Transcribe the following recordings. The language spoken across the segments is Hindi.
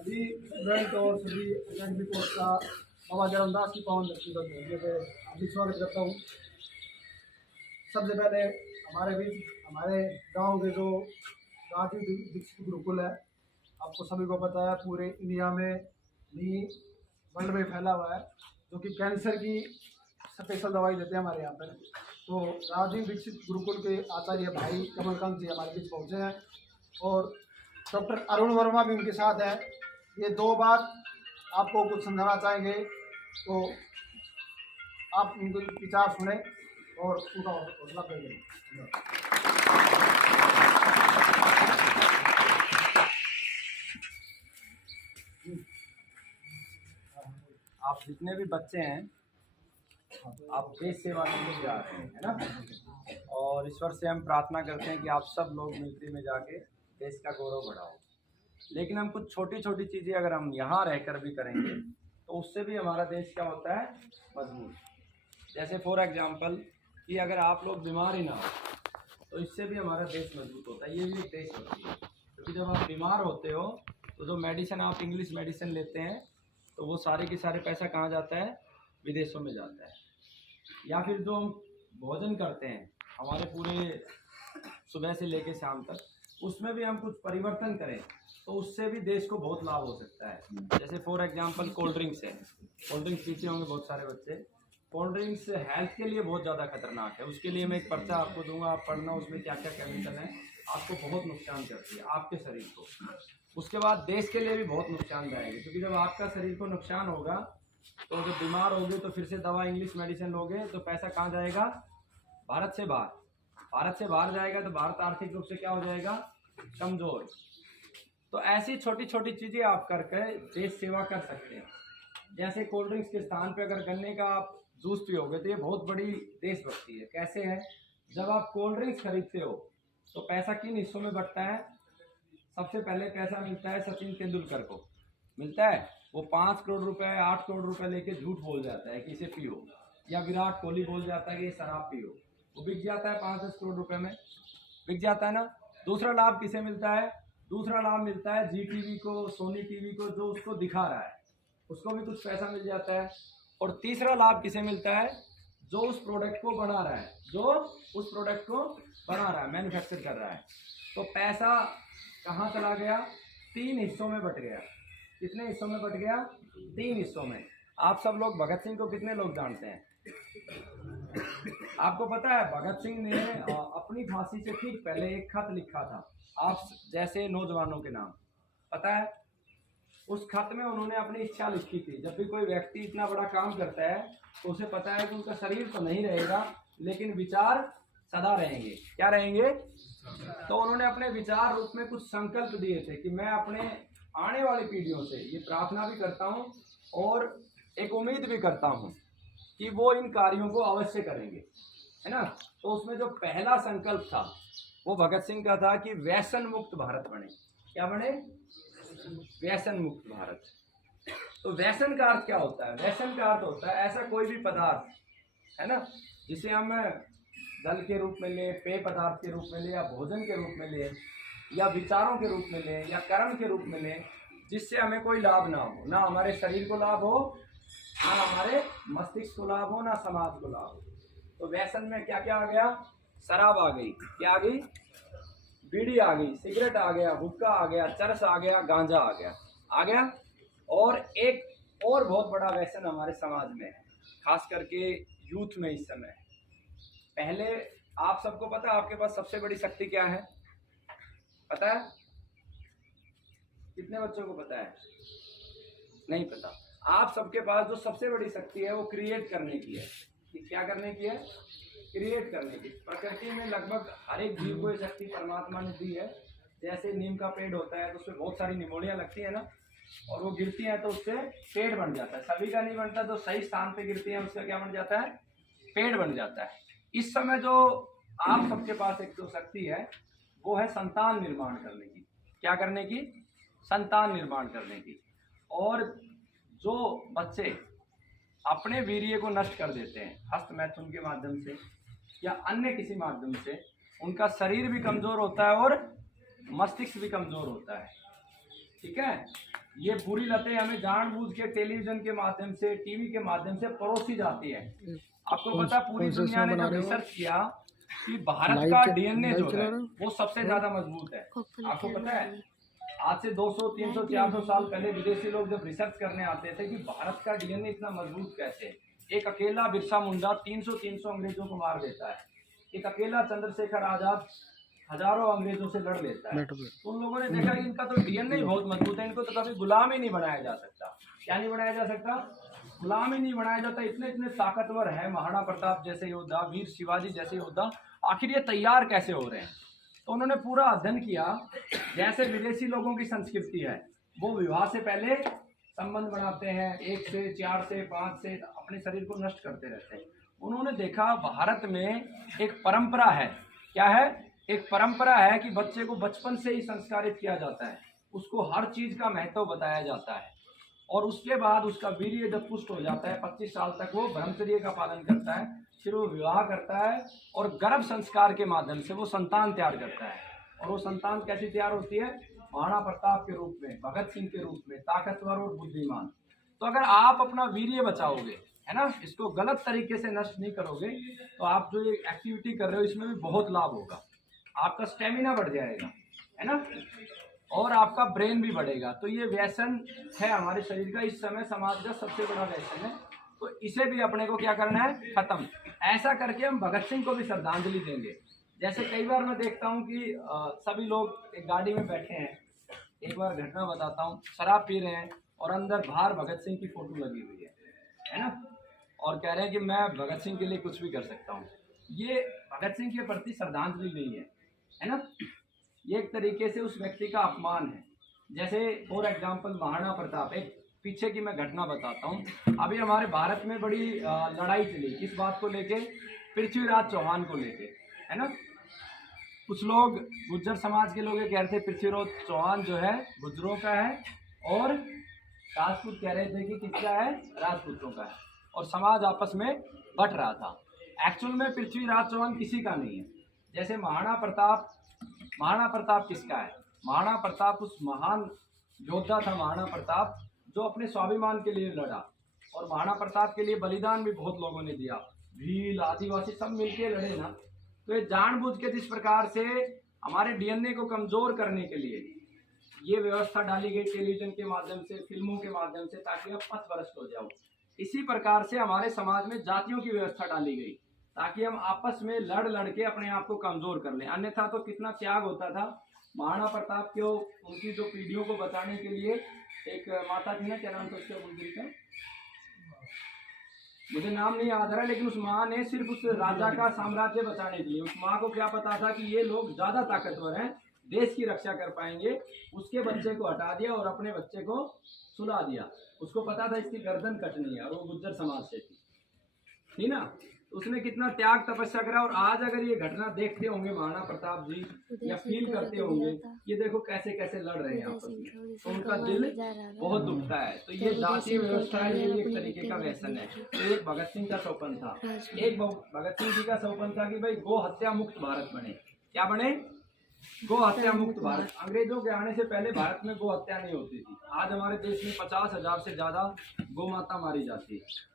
सभी स्टूडेंट और सभी एकेडमिक कोर्स का बाबा जयरामदास की पावन धरती पर पहुँचने पे हार्दिक स्वागत करता हूँ। सबसे पहले हमारे बीच हमारे गांव के जो राजीव दीक्षित गुरुकुल है, आपको सभी को पता है पूरे इंडिया में नहीं वर्ल्ड में फैला हुआ है, जो कि कैंसर की स्पेशल दवाई देते हैं हमारे यहाँ पर। तो राजीव दीक्षित गुरुकुल के आचार्य भाई कमलकांत जी हमारे बीच पहुँचे हैं और डॉक्टर अरुण वर्मा भी उनके साथ है। ये दो बार आपको कुछ समझाना चाहेंगे, तो आप उनके विचार सुने और उनका हौसला करेंगे। आप जितने भी बच्चे हैं, आप देश सेवा के लिए जा रहे हैं, है ना। और ईश्वर से हम प्रार्थना करते हैं कि आप सब लोग मिलिट्री में जाके देश का गौरव बढ़ाओ। लेकिन हम कुछ छोटी छोटी चीज़ें अगर हम यहाँ रहकर भी करेंगे तो उससे भी हमारा देश क्या होता है, मजबूत। जैसे फॉर एग्जांपल कि अगर आप लोग बीमार ही ना हो तो इससे भी हमारा देश मजबूत होता है। ये भी एक देश होती है, क्योंकि जब आप बीमार होते हो तो जो मेडिसिन आप इंग्लिश मेडिसिन लेते हैं तो वो सारे के सारे पैसा कहाँ जाता है, विदेशों में जाता है। या फिर जो हम भोजन करते हैं हमारे पूरे सुबह से लेकर शाम तक, उसमें भी हम कुछ परिवर्तन करें तो उससे भी देश को बहुत लाभ हो सकता है। जैसे फॉर एग्जांपल कोल्ड ड्रिंक्स है, कोल्ड ड्रिंक्स पीते होंगे बहुत सारे बच्चे। कोल्ड ड्रिंक्स हेल्थ के लिए बहुत ज़्यादा खतरनाक है। उसके लिए मैं एक पर्चा आपको दूंगा, आप पढ़ना उसमें क्या क्या केमिकल हैं, आपको बहुत नुकसान करती है आपके शरीर को। उसके बाद देश के लिए भी बहुत नुकसानदायक है, क्योंकि जब आपका शरीर को नुकसान होगा तो जब बीमार होगे तो फिर से दवा इंग्लिश मेडिसिन लोगे तो पैसा कहाँ जाएगा, भारत से बाहर। भारत से बाहर जाएगा तो भारत आर्थिक रूप से क्या हो जाएगा, कमज़ोर। तो ऐसी छोटी छोटी चीज़ें आप करके देश सेवा कर सकते हैं। जैसे कोल्ड ड्रिंक्स के स्थान पे अगर गन्ने का आप जूस पियोगे तो ये बहुत बड़ी देशभक्ति है। कैसे है, जब आप कोल्ड ड्रिंक्स खरीदते हो तो पैसा किन हिस्सों में बंटता है। सबसे पहले पैसा मिलता है सचिन तेंदुलकर को, मिलता है। वो 5 करोड़ रुपए 8 करोड़ रुपए लेके झूठ बोल जाता है कि इसे पियो, या विराट कोहली बोल जाता है कि ये शराब पियो, वो बिक जाता है 5-10 करोड़ रुपए में, बिक जाता है ना। दूसरा लाभ किसे मिलता है, दूसरा लाभ मिलता है जी टीवी को, सोनी टीवी को, जो उसको दिखा रहा है उसको भी कुछ पैसा मिल जाता है। और तीसरा लाभ किसे मिलता है, जो उस प्रोडक्ट को बना रहा है, जो उस प्रोडक्ट को बना रहा है, मैन्युफैक्चर कर रहा है। तो पैसा कहाँ चला गया, 3 हिस्सों में बट गया। कितने हिस्सों में बट गया, 3 हिस्सों में। आप सब लोग भगत सिंह को कितने लोग जानते हैं, आपको पता है भगत सिंह ने अपनी फांसी से ठीक पहले एक खत लिखा था आप जैसे नौजवानों के नाम, पता है। उस खत में उन्होंने अपनी इच्छा लिखी थी। जब भी कोई व्यक्ति इतना बड़ा काम करता है तो उसे पता है कि उनका शरीर तो नहीं रहेगा लेकिन विचार सदा रहेंगे। क्या रहेंगे, तो उन्होंने अपने विचार रूप में कुछ संकल्प दिए थे कि मैं अपने आने वाली पीढ़ियों से ये प्रार्थना भी करता हूँ और एक उम्मीद भी करता हूँ कि वो इन कार्यों को अवश्य करेंगे, है ना। तो उसमें जो पहला संकल्प था वो भगत सिंह का था कि व्यसन मुक्त भारत बने। क्या बने, व्यसन मुक्त भारत। तो व्यसन का अर्थ क्या होता है, व्यसन का अर्थ होता है ऐसा कोई भी पदार्थ, है ना, जिसे हम जल के रूप में ले, पेय पदार्थ के रूप में ले, या भोजन के रूप में ले, या विचारों के रूप में ले, या कर्म के रूप में ले, जिससे हमें कोई लाभ ना हो, ना हमारे शरीर को लाभ हो, ना हमारे मस्तिष्क को लाभ हो, ना समाज को लाभ हो। तो व्यसन में क्या क्या आ गया, शराब आ गई, क्या आ गई, बीड़ी आ गई, सिगरेट आ गया, हुक्का आ गया, चरस आ गया, गांजा आ गया, आ गया। और एक और बहुत बड़ा व्यसन हमारे समाज में है, खास करके यूथ में इस समय। पहले आप सबको पता है आपके पास सबसे बड़ी शक्ति क्या है, पता है, कितने बच्चों को पता है, नहीं पता। आप सबके पास जो सबसे बड़ी शक्ति है वो क्रिएट करने की है। कि क्या करने की है, क्रिएट करने की। प्रकृति में लगभग हर एक जीव को ये शक्ति परमात्मा ने दी है। जैसे नीम का पेड़ होता है तो उसमें बहुत सारी निमोनियाँ लगती है ना, और वो गिरती हैं तो उससे पेड़ बन जाता है। सभी का नहीं बनता, जो सही स्थान पे गिरती है उसका क्या बन जाता है, पेड़ बन जाता है। इस समय जो आप सबके पास एक जो शक्ति है वो है संतान निर्माण करने की। क्या करने की, संतान निर्माण करने की। और जो बच्चे अपने वीर्य को नष्ट कर देते हैं हस्त मैथुन के माध्यम से या अन्य किसी माध्यम से, उनका शरीर भी कमजोर होता है और मस्तिष्क भी कमजोर होता है, ठीक है। ये बुरी लतें हमें जानबूझ के टेलीविजन के माध्यम से, टीवी के माध्यम से परोसी जाती है। आपको पता, पूरी दुनिया ने जब रिसर्च किया कि भारत का डीएनए जो है वो सबसे ज्यादा मजबूत है। आपको पता है, आज से 200, 300, 400 साल पहले विदेशी लोग जब रिसर्च करने आते थे कि भारत का डीएनए इतना मजबूत कैसे है। एक अकेला बिरसा मुंडा 300 अंग्रेजों को मार देता है। एक अकेला चंद्रशेखर आजाद हजारों अंग्रेजों से लड़ लेता है। तो उन लोगों ने देखा कि इनका तो डीएनए ही बहुत मजबूत है, इनको तो कभी गुलाम ही नहीं बनाया जा सकता। क्या नहीं बनाया जा सकता? गुलाम ही नहीं बनाया जाता। इतने इतने ताकतवर है, महाराणा प्रताप जैसे योद्धा, वीर शिवाजी जैसे योद्धा, आखिर ये तैयार कैसे हो रहे हैं? तो उन्होंने पूरा अध्ययन किया। जैसे विदेशी लोगों की संस्कृति है, वो विवाह से पहले संबंध बनाते हैं, 1 से 4 से 5 से, अपने शरीर को नष्ट करते रहते हैं। उन्होंने देखा भारत में एक परंपरा है। क्या है? एक परंपरा है कि बच्चे को बचपन से ही संस्कारित किया जाता है, उसको हर चीज का महत्व बताया जाता है, और उसके बाद उसका वीर्य जब पुष्ट हो जाता है, 25 साल तक वो ब्रह्मचर्य का पालन करता है, फिर वो विवाह करता है और गर्भ संस्कार के माध्यम से वो संतान तैयार करता है। और वो संतान कैसी तैयार होती है? महाराणा प्रताप के रूप में, भगत सिंह के रूप में, ताकतवर और बुद्धिमान। तो अगर आप अपना वीर्य बचाओगे, है ना, इसको गलत तरीके से नष्ट नहीं करोगे, तो आप जो ये एक्टिविटी कर रहे हो इसमें भी बहुत लाभ होगा। आपका स्टेमिना बढ़ जाएगा, है ना, और आपका ब्रेन भी बढ़ेगा। तो ये व्यसन है हमारे शरीर का, इस समय समाज का सबसे बड़ा व्यसन है। तो इसे भी अपने को क्या करना है? खत्म। ऐसा करके हम भगत सिंह को भी श्रद्धांजलि देंगे। जैसे कई बार मैं देखता हूँ कि सभी लोग एक गाड़ी में बैठे हैं, एक बार घटना बताता हूँ, शराब पी रहे हैं और अंदर बाहर भगत सिंह की फोटो लगी हुई है ना, और कह रहे हैं कि मैं भगत सिंह के लिए कुछ भी कर सकता हूँ। ये भगत सिंह के प्रति श्रद्धांजलि नहीं है ना, ये एक तरीके से उस व्यक्ति का अपमान है। जैसे फॉर एग्जाम्पल महाराणा प्रताप, एक पीछे की मैं घटना बताता हूँ। अभी हमारे भारत में बड़ी लड़ाई चली, किस बात को लेके? पृथ्वीराज चौहान को लेके, है ना। कुछ लोग, गुज्जर समाज के लोग ये कह रहे थे पृथ्वीराज चौहान जो है गुज्जरों का है, और राजपूत कह रहे थे कि किसका है? राजपूतों का है, और समाज आपस में बट रहा था। एक्चुअल में पृथ्वीराज चौहान किसी का नहीं है। जैसे महाराणा प्रताप किसका है? महाराणा प्रताप उस महान योद्धा था, महाराणा प्रताप जो अपने स्वाभिमान के लिए लड़ा, और महाराणा प्रताप के लिए बलिदान भी बहुत लोगों ने दिया, भील, आदिवासी सब मिलके लड़े ना। तो ये जानबूझ के जिस प्रकार से हमारे डीएनए को कमजोर करने के लिए ये व्यवस्था डाली गई टेलीविजन के माध्यम से, फिल्मों के माध्यम से, ताकि आप पथभ्रष्ट हो जाओ, इसी प्रकार से हमारे समाज में जातियों की व्यवस्था डाली गई ताकि हम आपस में लड़ के अपने आप को कमजोर कर लें। अन्यथा तो कितना त्याग होता था। महाराणा प्रताप को, उनकी जो पीढ़ियों को बचाने के लिए एक माता थी ना, क्या नाम था उसके मंदिर का, मुझे नाम नहीं याद आ रहा, लेकिन उस माँ ने सिर्फ उस राजा का साम्राज्य बचाने के लिए, उस माँ को क्या पता था कि ये लोग ज्यादा ताकतवर हैं, देश की रक्षा कर पाएंगे, उसके बच्चे को हटा दिया और अपने बच्चे को सुला दिया। उसको पता था इसकी गर्दन कटनी है, और वो गुज्जर समाज से थी ना। उसने कितना त्याग तपस्या करा। और आज अगर ये घटना देखते होंगे महाराणा प्रताप जी, या फील करते होंगे, ये देखो कैसे कैसे लड़ रहे हैं आपस में, तो उनका दिल बहुत दुखता है। तो ये जातीय व्यवस्था है, ये एक तरीके का व्यसन है। तो एक भगत सिंह का सपन था, एक भगत सिंह जी का सपन था कि भाई गो हत्या मुक्त भारत बने। क्या बने? गो हत्या मुक्त भारत। अंग्रेजों के आने से पहले भारत में गो हत्या नहीं होती थी। आज हमारे देश में 50,000 से ज्यादा गौ माता मारी जाती है,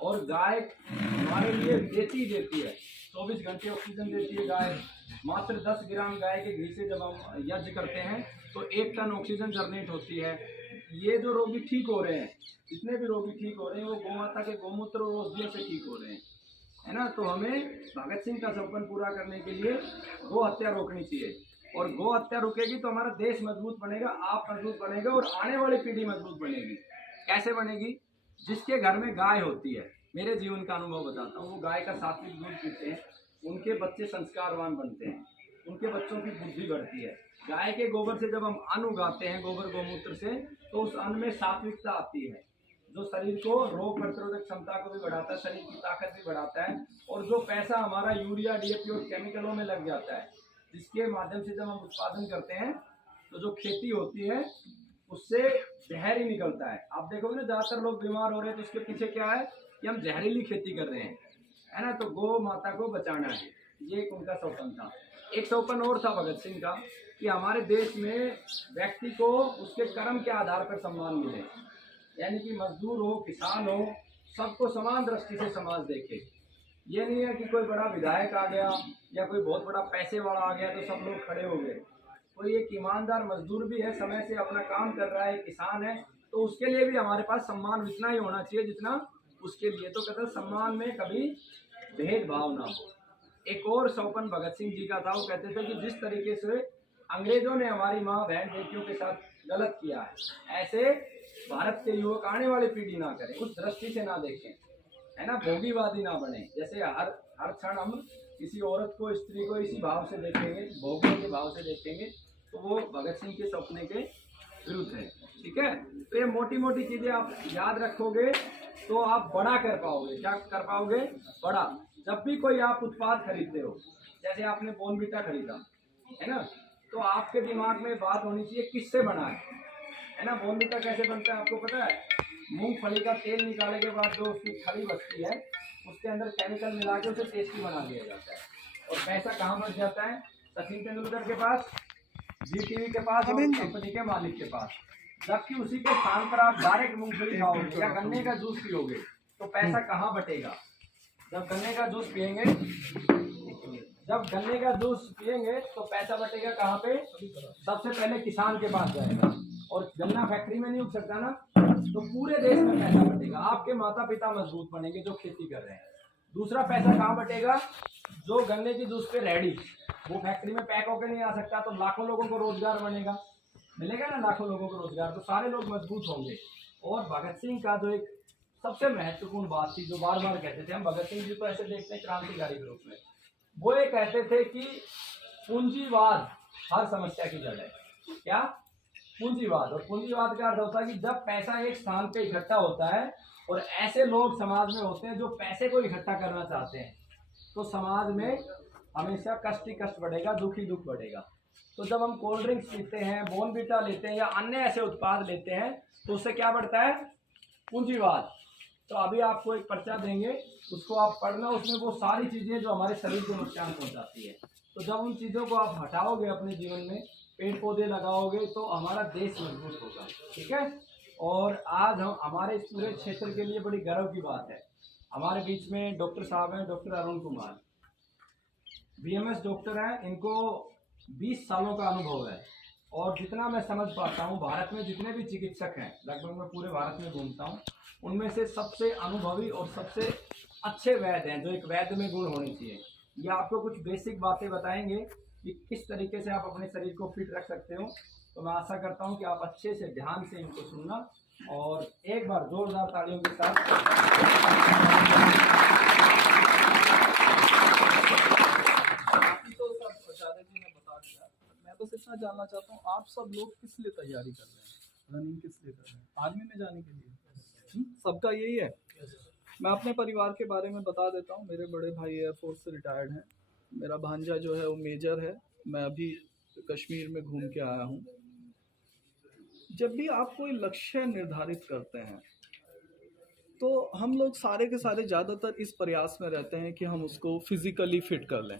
और गाय हमारे लिए देती है, 24 घंटे ऑक्सीजन देती है गाय। मात्र 10 ग्राम गाय के घी से जब हम यज्ञ करते हैं तो 1 टन ऑक्सीजन जनरेट होती है। ये जो रोगी ठीक हो रहे हैं, जितने भी रोगी ठीक हो रहे हैं, वो गौ माता के गौमूत्र और औषधियों से ठीक हो रहे हैं, है ना। तो हमें भगत सिंह का सपन पूरा करने के लिए गो हत्या रोकनी चाहिए, और गो हत्या रुकेगी तो हमारा देश मजबूत बनेगा, आप मजबूत बनेगा, और आने वाली पीढ़ी मजबूत बनेगी। कैसे बनेगी? जिसके घर में गाय होती है, मेरे जीवन का अनुभव बताता हूँ, वो गाय का सात्विक दूध पीते हैं, उनके बच्चे संस्कारवान बनते हैं, उनके बच्चों की बुद्धि बढ़ती है। गाय के गोबर से जब हम अन्न उगाते हैं, गोबर गौमूत्र से, तो उस अन्न में सात्विकता आती है, जो शरीर को रोग प्रतिरोधक क्षमता को भी बढ़ाता है, शरीर की ताकत भी बढ़ाता है। और जो पैसा हमारा यूरिया, डीएपी और केमिकलों में लग जाता है, जिसके माध्यम से जब हम उत्पादन करते हैं, तो जो खेती होती है उससे जहर ही निकलता है। आप देखोगे ना, ज्यादातर लोग बीमार हो रहे हैं तो उसके पीछे क्या है कि हम जहरीली खेती कर रहे हैं, है ना। तो गौ माता को बचाना है, ये एक उनका सपन था। एक सपन और था भगत सिंह का, कि हमारे देश में व्यक्ति को उसके कर्म के आधार पर सम्मान मिले, यानी कि मजदूर हो, किसान हो, सबको समान दृष्टि से समाज देखे। ये नहीं है कि कोई बड़ा विधायक आ गया या कोई बहुत बड़ा पैसे वाला आ गया तो सब लोग खड़े हो गए। कोई एक ईमानदार मजदूर भी है, समय से अपना काम कर रहा है, किसान है, तो उसके लिए भी हमारे पास सम्मान इतना ही होना चाहिए जितना उसके लिए। तो कहते सम्मान में कभी भेदभाव ना हो। एक और सौपन भगत सिंह जी का था, वो कहते थे कि जिस तरीके से अंग्रेजों ने हमारी माँ बहन बेटियों के साथ गलत किया है, ऐसे भारत के युवक आने वाली पीढ़ी ना करें, उस दृष्टि से ना देखें, है ना, भोगीवादी ना बने। जैसे हर क्षण हम किसी औरत को, स्त्री को इसी भाव से देखेंगे, भोगने के भाव से देखेंगे, तो वो भगत सिंह के सपने के विरुद्ध है। ठीक है, तो ये मोटी मोटी चीजें आप याद रखोगे तो आप बड़ा कर पाओगे। क्या कर पाओगे? बड़ा। जब भी कोई आप उत्पाद खरीदते हो, जैसे आपने बोर्नविटा खरीदा, है ना, तो आपके दिमाग में बात होनी चाहिए किससे बना है ना। बोर्नविटा कैसे बनता है आपको पता है? मूंगफली का तेल निकालने के बाद जो उसकी खली बचती है, उसके अंदर केमिकल मिला के उसे टेस्टी बना दिया जाता है। और पैसा कहाँ बच जाता है? सचिन तेंदुलकर के पास, जीटीवी के पास और कंपनी के मालिक के पास। जबकि उसी के स्थान पर आप डायरेक्ट मूंगफली खाओगे या गन्ने का जूस पियोगे तो पैसा कहाँ बटेगा? जब गन्ने का जूस पियेंगे तो पैसा बटेगा कहाँ पे? सबसे पहले किसान के पास जाएगा, और गन्ना फैक्ट्री में नहीं उग सकता ना, तो पूरे देश में पैसा बटेगा। आपके माता पिता मजबूत बनेंगे जो खेती कर रहे हैं। दूसरा पैसा कहाँ बटेगा? जो गन्ने की जूस पे रेडी, वो फैक्ट्री में पैक होकर नहीं आ सकता, तो लाखों लोगों को रोजगार मिलेगा ना, लाखों लोगों को रोजगार, तो सारे लोग मजबूत होंगे। और भगत सिंह का जो एक सबसे महत्वपूर्ण बात थी, जो बार बार कहते थे, हम भगत सिंह जी को ऐसे देखते हैं क्रांतिकारी के रूप में, वो ये कहते थे कि पूंजीवाद हर समस्या की जड़ है। क्या? पूंजीवाद। और पूंजीवाद का अर्थ होता है कि जब पैसा एक स्थान पे इकट्ठा होता है और ऐसे लोग समाज में होते हैं जो पैसे को इकट्ठा करना चाहते हैं, तो समाज में हमेशा कष्ट ही कष्ट बढ़ेगा, दुख ही दुख बढ़ेगा। तो जब हम कोल्ड ड्रिंक्स पीते हैं, बोर्नविटा लेते हैं या अन्य ऐसे उत्पाद लेते हैं, तो उससे क्या बढ़ता है? पूंजीवाद। तो अभी आपको एक पर्चा देंगे, उसको आप पढ़ना, उसमें वो सारी चीज़ें जो हमारे शरीर को नुकसान पहुंचाती है। तो जब उन चीज़ों को आप हटाओगे अपने जीवन में, पेड़ पौधे लगाओगे, तो हमारा देश मजबूत होगा। ठीक है। और आज हम हमारे इस पूरे क्षेत्र के लिए बड़ी गर्व की बात है, हमारे बीच में डॉक्टर साहब हैं, doctor Arun Kumar, BMS doctor हैं। इनको 20 सालों का अनुभव है, और जितना मैं समझ पाता हूँ, भारत में जितने भी चिकित्सक हैं, लगभग मैं पूरे भारत में घूमता हूँ, उनमें से सबसे अनुभवी और सबसे अच्छे वैद्य हैं, जो एक वैद्य में गुण होनी चाहिए। ये आपको कुछ बेसिक बातें बताएंगे कि किस तरीके से आप अपने शरीर को फिट रख सकते हो। तो मैं आशा करता हूँ कि आप अच्छे से ध्यान से इनको सुनना, और एक बार जोरदार तालियों के साथ मैं बस इतना जानना चाहता हूँ, आप सब लोग किस लिए तैयारी कर रहे हैं? रनिंग किस लिए कर रहे हैं? आर्मी में जाने के लिए? सबका यही है। मैं अपने परिवार के बारे में बता देता हूँ। मेरे बड़े भाई एयरफोर्स से रिटायर्ड हैं, मेरा भांजा जो है वो मेजर है, मैं अभी कश्मीर में घूम के आया हूँ। जब भी आप कोई लक्ष्य निर्धारित करते हैं, तो हम लोग सारे के सारे ज़्यादातर इस प्रयास में रहते हैं कि हम उसको फिजिकली फिट कर लें।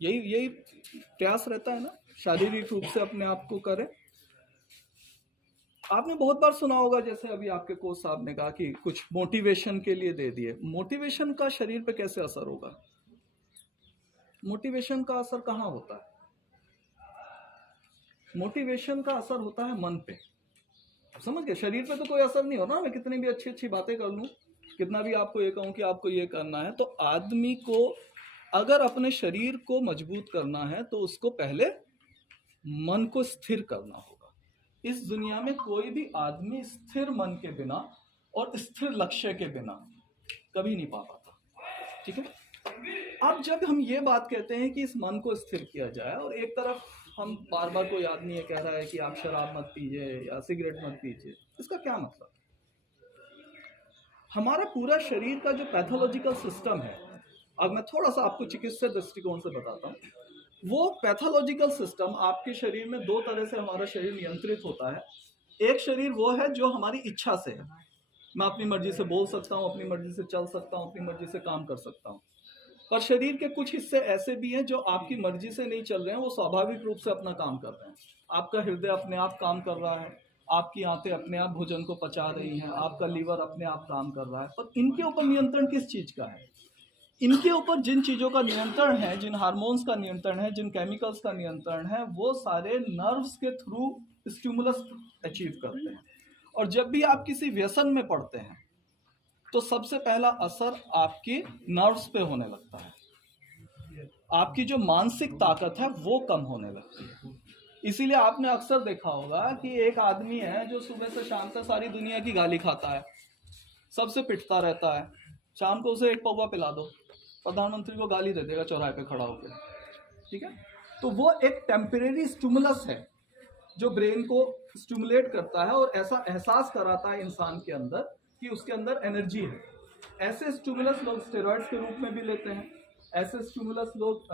यही प्रयास रहता है ना, शारीरिक रूप से अपने आप को करें। आपने बहुत बार सुना होगा, जैसे अभी आपके कोच साहब ने कहा कि कुछ मोटिवेशन के लिए दे दिए। मोटिवेशन का शरीर पे कैसे असर होगा? मोटिवेशन का असर कहाँ होता है? मोटिवेशन का असर होता है मन पे। समझ गए? शरीर पे तो कोई असर नहीं हो ना, मैं कितनी भी अच्छी अच्छी बातें कर लूँ, कितना भी आपको ये कहूँ कि आपको ये करना है, तो आदमी को अगर अपने शरीर को मजबूत करना है तो उसको पहले मन को स्थिर करना होगा। इस दुनिया में कोई भी आदमी स्थिर मन के बिना और स्थिर लक्ष्य के बिना कभी नहीं पा पाता। ठीक है। अब जब हम ये बात कहते हैं कि इस मन को स्थिर किया जाए, और एक तरफ हम बार बार कोई आदमी ये कह रहा है कि आप शराब मत पीजिए या सिगरेट मत पीजिए, इसका क्या मतलब? हमारा पूरा शरीर का जो पैथोलॉजिकल सिस्टम है, अब मैं थोड़ा सा आपको चिकित्सा दृष्टिकोण से बताता हूँ। वो पैथोलॉजिकल सिस्टम आपके शरीर में दो तरह से हमारा शरीर नियंत्रित होता है। एक शरीर वो है जो हमारी इच्छा से है, मैं अपनी मर्जी से बोल सकता हूँ, अपनी मर्जी से चल सकता हूँ, अपनी मर्जी से काम कर सकता हूँ। पर शरीर के कुछ हिस्से ऐसे भी हैं जो आपकी मर्जी से नहीं चल रहे हैं, वो स्वाभाविक रूप से अपना काम कर रहे हैं। आपका हृदय अपने आप काम कर रहा है, आपकी आंतें अपने आप भोजन को पचा रही हैं, आपका लीवर अपने आप काम कर रहा है। पर इनके ऊपर नियंत्रण किस चीज़ का है? इनके ऊपर जिन चीज़ों का नियंत्रण है, जिन हार्मोन्स का नियंत्रण है, जिन केमिकल्स का नियंत्रण है, वो सारे नर्व्स के थ्रू स्टिमुलस अचीव करते हैं। और जब भी आप किसी व्यसन में पड़ते हैं तो सबसे पहला असर आपकी नर्व्स पे होने लगता है, आपकी जो मानसिक ताकत है वो कम होने लगती है। इसीलिए आपने अक्सर देखा होगा कि एक आदमी है जो सुबह से शाम तक सारी दुनिया की गाली खाता है, सबसे पिटता रहता है, शाम को उसे एक पौवा पिला दो, प्रधानमंत्री को गाली दे देगा चौराहे पे खड़ा होकर, ठीक है। तो वो एक टेम्परेरी स्टिमुलस है जो ब्रेन को स्टिमुलेट करता है और ऐसा एहसास कराता है इंसान के अंदर कि उसके अंदर एनर्जी है। ऐसे स्टिमुलस लोग स्टेरॉइड्स के रूप में भी लेते हैं, ऐसे स्टिमुलस लोग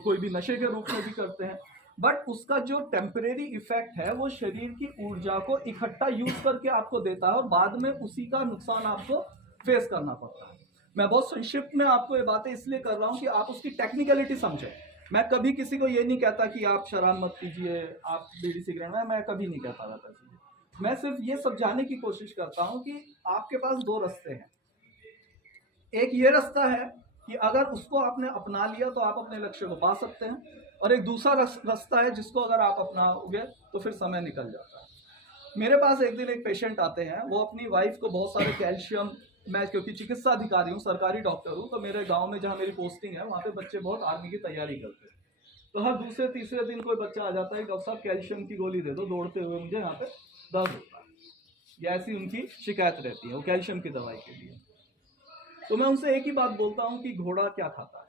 कोई भी नशे के रूप में भी करते हैं, बट उसका जो टेम्परेरी इफेक्ट है वो शरीर की ऊर्जा को इकट्ठा यूज करके आपको देता है और बाद में उसी का नुकसान आपको फेस करना पड़ता है। मैं बहुत संक्षिप्त में आपको ये बातें इसलिए कर रहा हूँ कि आप उसकी टेक्निकलिटी समझें। मैं कभी किसी को ये नहीं कहता कि आप शराब मत पीजिए, आप बीड़ी सिगरेट में, मैं कभी नहीं कहता रहता चीजें। मैं सिर्फ ये समझाने की कोशिश करता हूँ कि आपके पास दो रास्ते हैं। एक ये रास्ता है कि अगर उसको आपने अपना लिया तो आप अपने लक्ष्य को पा सकते हैं, और एक दूसरा रास्ता है जिसको अगर आप अपनाओगे तो फिर समय निकल जाता है। मेरे पास एक दिन एक पेशेंट आते हैं, वो अपनी वाइफ को बहुत सारे कैल्शियम, मैं क्योंकि चिकित्सा अधिकारी हूँ, सरकारी डॉक्टर हूँ, तो मेरे गांव में जहाँ मेरी पोस्टिंग है वहाँ पे बच्चे बहुत आर्मी की तैयारी करते हैं। तो हर दूसरे तीसरे दिन कोई बच्चा आ जाता है, डॉक्टर साहब कैल्शियम की गोली दे दो, दौड़ते हुए मुझे यहाँ पे दर्द होता है, या ऐसी उनकी शिकायत रहती है, वो कैल्शियम की दवाई के लिए। तो मैं उनसे एक ही बात बोलता हूँ कि घोड़ा क्या खाता है?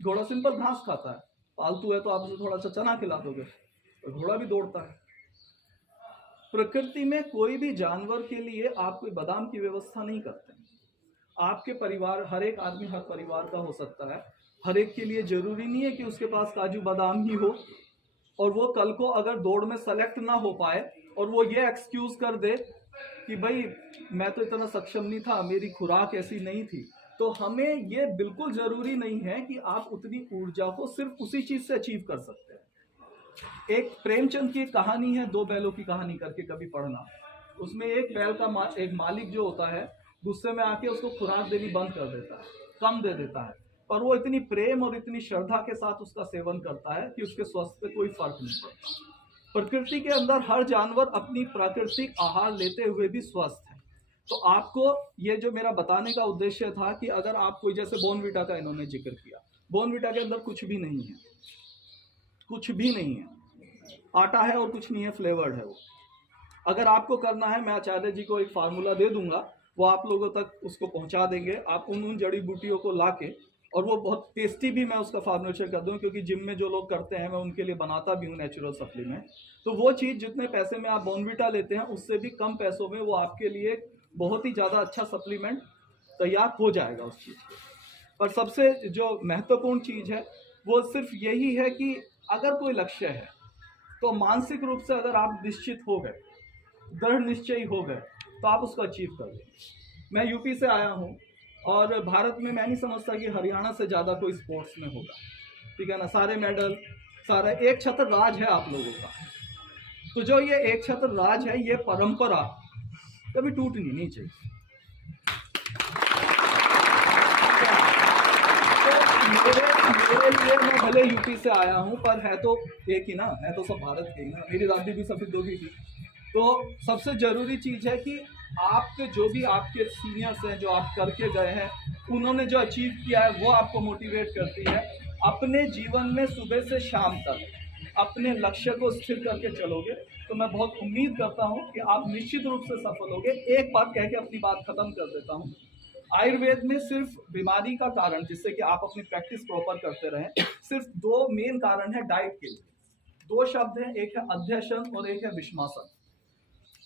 घोड़ा सिंपल घास खाता है, पालतू है तो आप उसे थोड़ा सा चना खिला दोगे, तो घोड़ा भी दौड़ता है। प्रकृति में कोई भी जानवर के लिए आप कोई बादाम की व्यवस्था नहीं करते। आपके परिवार, हर एक आदमी हर परिवार का हो सकता है, हर एक के लिए जरूरी नहीं है कि उसके पास काजू बादाम ही हो, और वो कल को अगर दौड़ में सेलेक्ट ना हो पाए और वो ये एक्सक्यूज कर दे कि भाई मैं तो इतना सक्षम नहीं था, मेरी खुराक ऐसी नहीं थी। तो हमें ये बिल्कुल जरूरी नहीं है कि आप उतनी ऊर्जा को सिर्फ उसी चीज से अचीव कर सकते हैं। एक प्रेमचंद की कहानी है, दो बैलों की कहानी करके कभी पढ़ना। उसमें एक बैल का एक मालिक जो होता है गुस्से में आके उसको खुराक देनी बंद कर देता है, कम दे देता है, पर वो इतनी प्रेम और इतनी श्रद्धा के साथ उसका सेवन करता है कि उसके स्वास्थ्य पे कोई फर्क नहीं पड़ता। प्रकृति के अंदर हर जानवर अपनी प्राकृतिक आहार लेते हुए भी स्वस्थ है। तो आपको ये जो मेरा बताने का उद्देश्य था कि अगर आप कोई, जैसे बॉर्नविटा का इन्होंने जिक्र किया, बॉर्नविटा के अंदर कुछ भी नहीं है, कुछ भी नहीं है, आटा है और कुछ नहीं है, फ्लेवर्ड है वो। अगर आपको करना है, मैं आचार्य जी को एक फार्मूला दे दूंगा, वो आप लोगों तक उसको पहुंचा देंगे। आप उन जड़ी बूटियों को लाके, और वो बहुत टेस्टी भी मैं उसका फार्मुलेशन कर दूँ, क्योंकि जिम में जो लोग करते हैं मैं उनके लिए बनाता भी हूँ नेचुरल सप्लीमेंट। तो वो चीज़ जितने पैसे में आप बॉर्नविटा लेते हैं उससे भी कम पैसों में वो आपके लिए बहुत ही ज़्यादा अच्छा सप्लीमेंट तैयार हो जाएगा उस चीज़ के। पर सबसे जो महत्वपूर्ण चीज़ है वो सिर्फ यही है कि अगर कोई लक्ष्य है तो मानसिक रूप से अगर आप निश्चित हो गए, दृढ़ निश्चयी हो गए, तो आप उसको अचीव कर लेंगे। मैं यूपी से आया हूँ और भारत में मैं नहीं समझता कि हरियाणा से ज़्यादा कोई स्पोर्ट्स में होगा, ठीक है ना। सारे मेडल, सारा एक छत्र राज है आप लोगों का। तो जो ये एक छत्र राज है, ये परंपरा कभी टूटनी नहीं चाहिए। तो मेरे लिए, मैं भले यूपी से आया हूँ पर है तो एक ही ना, है तो सब भारत के ही ना। मेरी दादी भी सफेदों की थी। तो सबसे जरूरी चीज़ है कि आपके जो भी आपके सीनियर्स हैं, जो आप करके गए हैं, उन्होंने जो अचीव किया है वो आपको मोटिवेट करती है। अपने जीवन में सुबह से शाम तक अपने लक्ष्य को स्थिर करके चलोगे तो मैं बहुत उम्मीद करता हूँ कि आप निश्चित रूप से सफल होगे। एक बात कह के अपनी बात खत्म कर देता हूँ। आयुर्वेद में सिर्फ बीमारी का कारण, जिससे कि आप अपनी प्रैक्टिस प्रॉपर करते रहें, सिर्फ दो मेन कारण है डाइट के लिए। दो शब्द हैं, एक है अध्यशन और एक है विषमासन।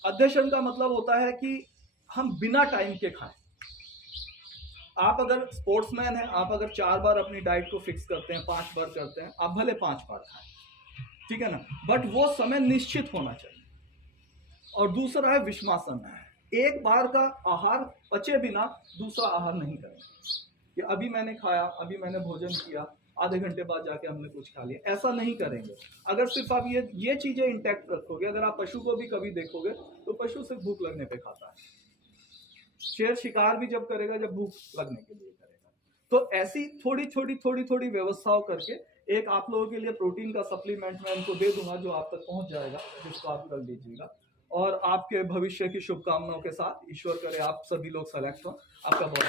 अध्यशन का मतलब होता है कि हम बिना टाइम के खाएं। आप अगर स्पोर्ट्समैन हैं, आप अगर 4 बार अपनी डाइट को फिक्स करते हैं, 5 बार करते हैं, आप भले 5 बार खाएं, ठीक है ना, बट वो समय निश्चित होना चाहिए। और दूसरा है विषमासन। एक बार का आहार पचे बिना दूसरा आहार नहीं करें। कि अभी मैंने खाया, अभी मैंने भोजन किया, आधे घंटे बाद जाके हमने कुछ खा लिया, ऐसा नहीं करेंगे। अगर सिर्फ आप ये चीजें इंटैक्ट रखोगे, अगर आप पशु को भी कभी देखोगे तो पशु सिर्फ भूख लगने पे खाता है। शेर शिकार भी जब करेगा जब भूख लगने के लिए करेगा। तो ऐसी थोड़ी थोड़ी व्यवस्थाओं करके एक आप लोगों के लिए प्रोटीन का सप्लीमेंट मैं उनको दे दूंगा जो आप तक पहुंच जाएगा, जिसको आप कर लीजिएगा। और आपके भविष्य की शुभकामनाओं के साथ ईश्वर करे आप सभी लोग सेलेक्ट हो। आपका बहुत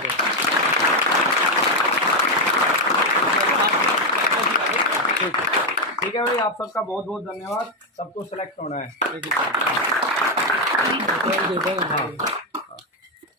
ठीक है भाई, आप सबका बहुत बहुत धन्यवाद। सबको सेलेक्ट होना है। बहुत